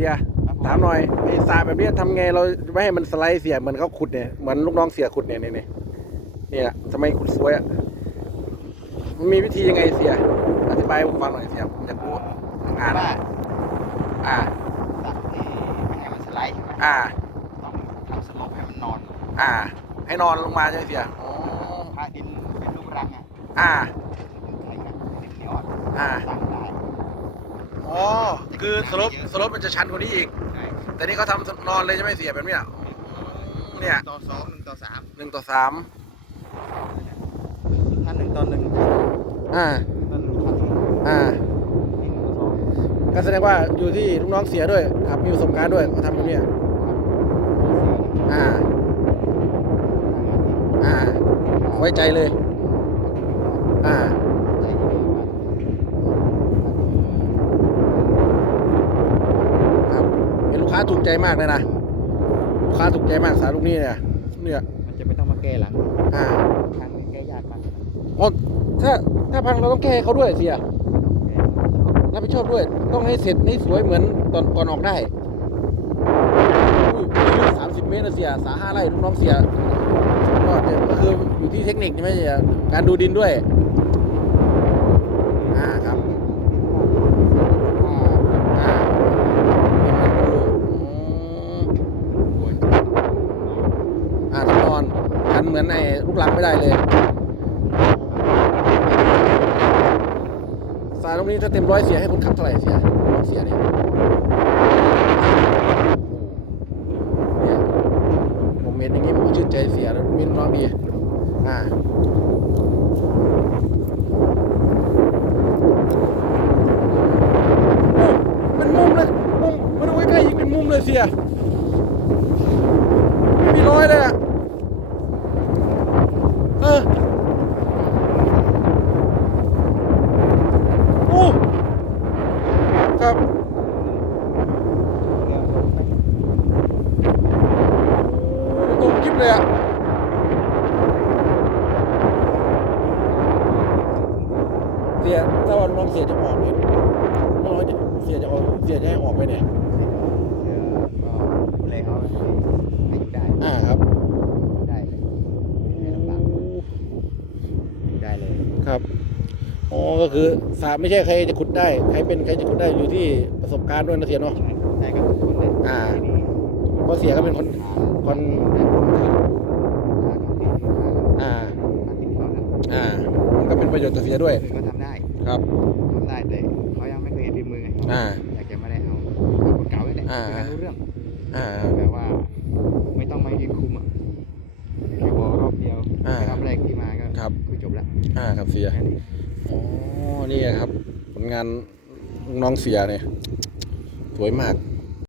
สียครับผมถามหน่อยไอ้สาแบบนี้ทำไงเราจะไม่ให้มันสไลด์เสียเหมือนเขาขุดเนี่ยเหมือนลูกน้องเสียขุดเนี่ยเนี่ยเนี่ยเนี่ยทำไมขุดสวยอะมันมีวิธียังไงเสียอธิบายให้ผมฟังหน่อยเสียผมอยากรู้อ่านว่าอ่าตัดที่ไม่ให้มันสไลด์ใช่ไหมอ่า ต้องทำสลบให้มันนอนอ่า ให้นอนลงมาใช่ไหมเสียอ๋อถ้าดินเป็นลูกรังอะอ่าใช้กันดินเหนียวอะอ่า ตั้งได้ อ๋อ คือสลบสลบมันจะชันกว่านี้อีก ใช่แต่นี่เขาทำนอนเลยใช่ไหมเสียแบบเนี้ยเนี่ยต่อสองหนึ่งต่อสามหนึ่งต่อสามถ้าหนึ่งต่อหนึ่งอ่าต่อหนึ่งต่อหนึ่งอ่า นี่หนึ่งต่อสองก็แสดงว่าอยู่ที่ลูกน้องเสียด้วยครับมีประสบการณ์ด้วยเขาทำแบบเนี้ยอ่า อ่า ไว้ใจเลย อ่า ใจดีมาก ครับเป็นลูกค้า ถูกใจมากเลยนะลูกค้าถูกใจมากสายลูกนี้เนี่ยเนี่ยมันจะไม่ต้องมาแก้หลังอ่าทางนี้แก้ยากมากอ๋อถ้าถ้าพังเราต้องแก้ให้เขาด้วยเสียไม่ต้องแก้รับผิดชอบด้วย ต้องให้เสร็จให้สวยเหมือนตอนก่อนออกได้อุ้ยลึกสามสิบเมตรนะเสียสาห้าไร่ลูกน้องเสียก็เนี่ยก็คืออยู่ที่เทคนิคใช่ไหมเสียการดูดินด้วย อ่าครับ อ่าเป็นมันดูอืมอ่าต้องนอนกัน เหมือนไอ้ลูกหลังไม่ได้เลย สายตรงนี้ถ้าเต็มร้อยเสียให้คนขับเท่าไหร่เสียลองเสียเนี่ยเนี่ยผมเห็นอย่างนี้ผมชื่นใจเสียแล้วมินร้องดีอ่าโอ้เป็นมุมเลยมุมมาดูใกล้ๆอีกเป็นมุมเลยเสียไม่มีร้อยเลยอะ เออ โอ้ครับโอ้ตรงกิ๊บเลยอะเสีย ถ้าวันน้องเสียจะออกเนี่ยน้องจะเสียจะออกเสียจะให้ออกไปเนี่ยก็ดูแลเขาให้อยู่ได้อ่าครับ ได้เลยไม่ลำบากได้เลยครับอ๋อก็คือสาไม่ใช่ใครจะขุดได้ใครเป็นใครจะขุดได้อยู่ที่ประสบการณ์ด้วยนะเสียเนาะ ใช่ได้กับทุกคนเลยอ่า ที่นี่เพราะเสียก็เป็นคนคนอ่าอ่า มันก็เป็นประโยชน์ต่อเสียด้วย ก็ทำได้ ครับทำได้แต่เขายังไม่เคยเห็นฝีมือไงอ่าอยากจะไม่ได้เอาเอาคนเก่าไว้แหละอ่าไม่รู้เรื่องอ่าแบบว่า ไม่ต้องมายืนคุมอะแค่บอกรอบเดียวอ่ารอบแรกที่มาก็ครับคือจบแล้วอ่าครับเสียแค่นี้อ๋อนี่ครับผลงานลูกน้องเสียเนี่ยสวยมากเ